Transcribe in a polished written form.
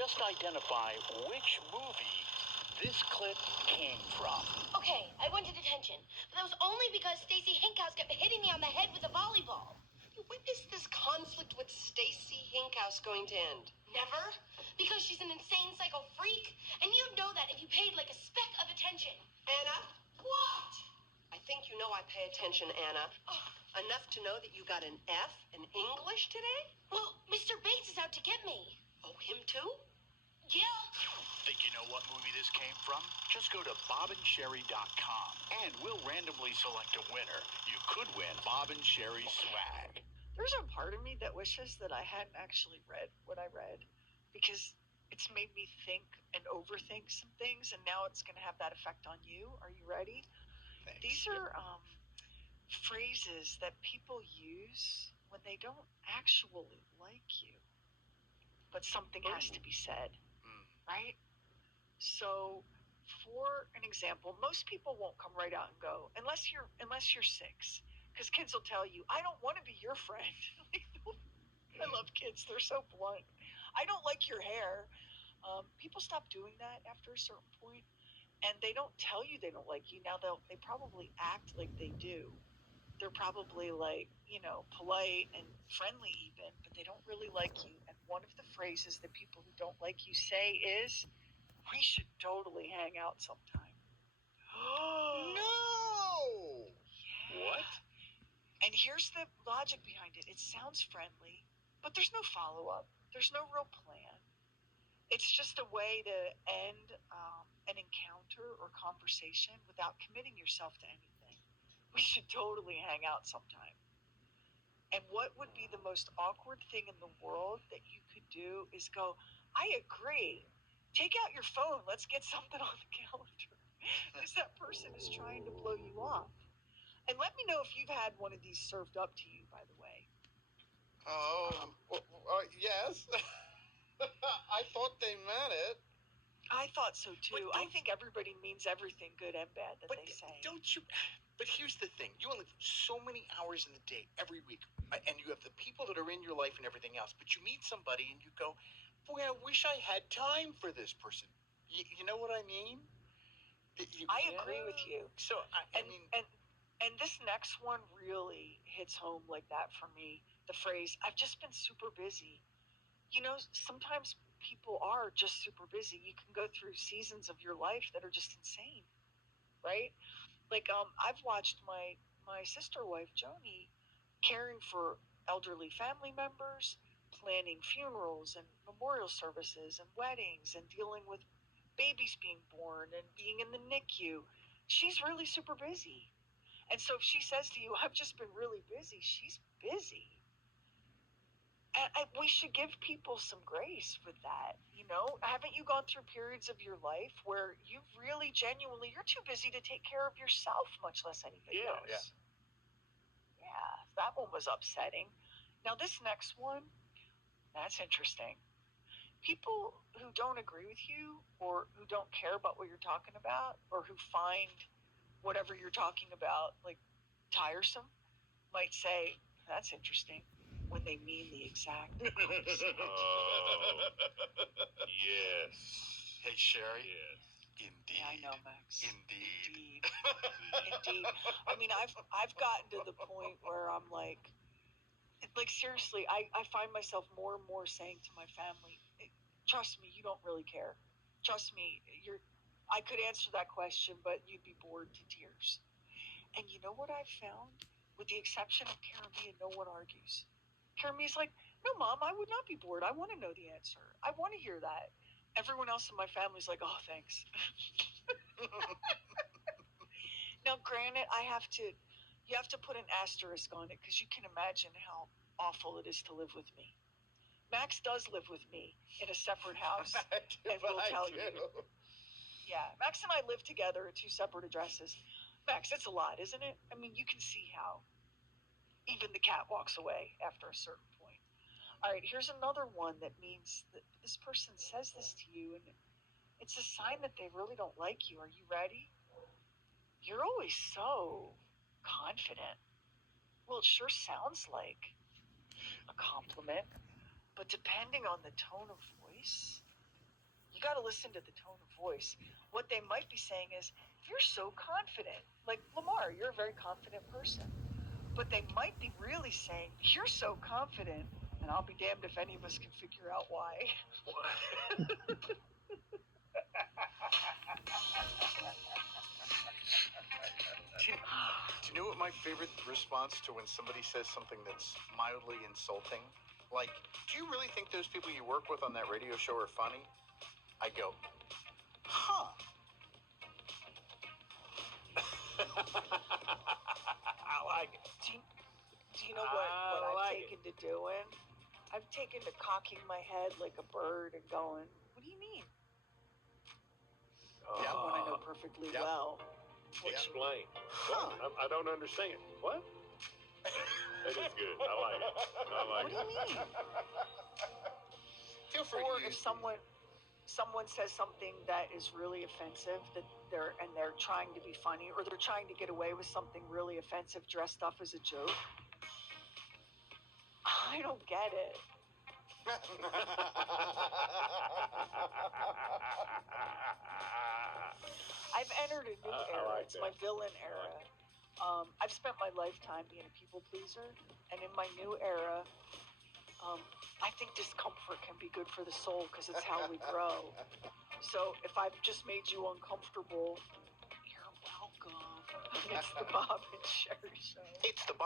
Just identify which movie this clip came from. Okay, I went to detention, but that was only because Stacy Hinkhouse kept hitting me on the head with a volleyball. When is this conflict with Stacy Hinkhouse going to end? Never, because she's an insane psycho freak, and you'd know that if you paid like a speck of attention. Anna? What? I think you know I pay attention, Anna. Oh, Enough to know that you got an F in English today? well, Mr. Bates is out to get me. Oh, him too? Yeah. Think you know what movie this came from? Just go to bobandsheri.com and we'll randomly select a winner. You could win Bob and Sheri swag. There's a part of me that wishes that I hadn't actually read what I read, because it's made me think and overthink some things, and now it's going to have that effect on you. Are you ready? Thanks. These are phrases that people use when they don't actually like you, but something has to be said, right? So, for an example, most people won't come right out and go, unless you're 6, because kids will tell you, "I don't want to be your friend." I love kids; they're so blunt. "I don't like your hair." People stop doing that after a certain point, and they don't tell you they don't like you. Now they probably act like they do. They're probably like, polite and friendly even, but they don't really like you. And one of the phrases that people who don't like you say is, "We should totally hang out sometime." No! Yeah. What? And here's the logic behind it. It sounds friendly, but there's no follow-up. There's no real plan. It's just a way to end an encounter or conversation without committing yourself to anything. We should totally hang out sometime. And what would be the most awkward thing in the world that you could do is go, "I agree. Take out your phone. Let's get something on the calendar." Because that person is trying to blow you off. And let me know if you've had one of these served up to you, by the way. Yes. I thought they meant it. I thought so too. But I think everybody means everything good and bad that they say. Don't you? But here's the thing: you only have so many hours in the day every week, and you have the people that are in your life and everything else. But you meet somebody and you go, "Boy, I wish I had time for this person." You know what I mean? I agree with you. So And this next one really hits home like that for me. The phrase, "I've just been super busy." Sometimes people are just super busy. You can go through seasons of your life that are just insane, right? Like, I've watched my sister wife, Joni, caring for elderly family members, planning funerals and memorial services and weddings, and dealing with babies being born and being in the NICU. She's really super busy. And so if she says to you, "I've just been really busy," she's busy. And we should give people some grace with that. Haven't you gone through periods of your life where you really genuinely, you're too busy to take care of yourself, much less anybody else? Yeah, that one was upsetting. Now this next one, that's interesting. People who don't agree with you, or who don't care about what you're talking about, or who find whatever you're talking about like tiresome, might say, "That's interesting," when they mean the exact opposite. Oh, yes. hey, Sheri. Yes. Indeed. Yeah, I know, Max. Indeed. Indeed. I mean, I've gotten to the point where I'm like seriously, I find myself more and more saying to my family, "Trust me, you don't really care. Trust me, I could answer that question, but you'd be bored to tears." And you know what I've found? With the exception of Karamia, no one argues. Karamia's like, "No, Mom, I would not be bored. I want to know the answer. I want to hear that." Everyone else in my family's like, "Oh, thanks." Now, granted, you have to put an asterisk on it, because you can imagine how awful it is to live with me. Max does live with me in a separate house, and will tell you. Yeah, Max and I live together at 2 separate addresses. Max, it's a lot, isn't it? I mean, you can see how even the cat walks away after a certain point. All right, here's another one that means that this person says this to you, and it's a sign that they really don't like you. Are you ready? "You're always so confident." Well, it sure sounds like a compliment, but depending on the tone of voice, You got to listen to the tone of voice. What they might be saying is, you're so confident. Like Lamar, you're a very confident person. But they might be really saying, you're so confident, and I'll be damned if any of us can figure out why. Do you know what my favorite response to when somebody says something that's mildly insulting? Like, do you really think those people you work with on that radio show are funny? I go, huh. I like it. Do you know what I've taken to doing? I've taken to cocking my head like a bird and going, what do you mean? Yeah. When I know perfectly Yep. well. What you Explain. Huh. I don't understand. What? That is good. I like it. I like What do you mean? Feel free Or to if use someone says something that is really offensive, that they're trying to be funny, or they're trying to get away with something really offensive dressed up as a joke. I don't get it. I've entered a new era. like It's my that. villain era. I've spent my lifetime being a people pleaser, and in my new era, I think discomfort can be good for the soul because it's how we grow. So if I've just made you uncomfortable, you're welcome. It's the Bob and Sheri Show. It's the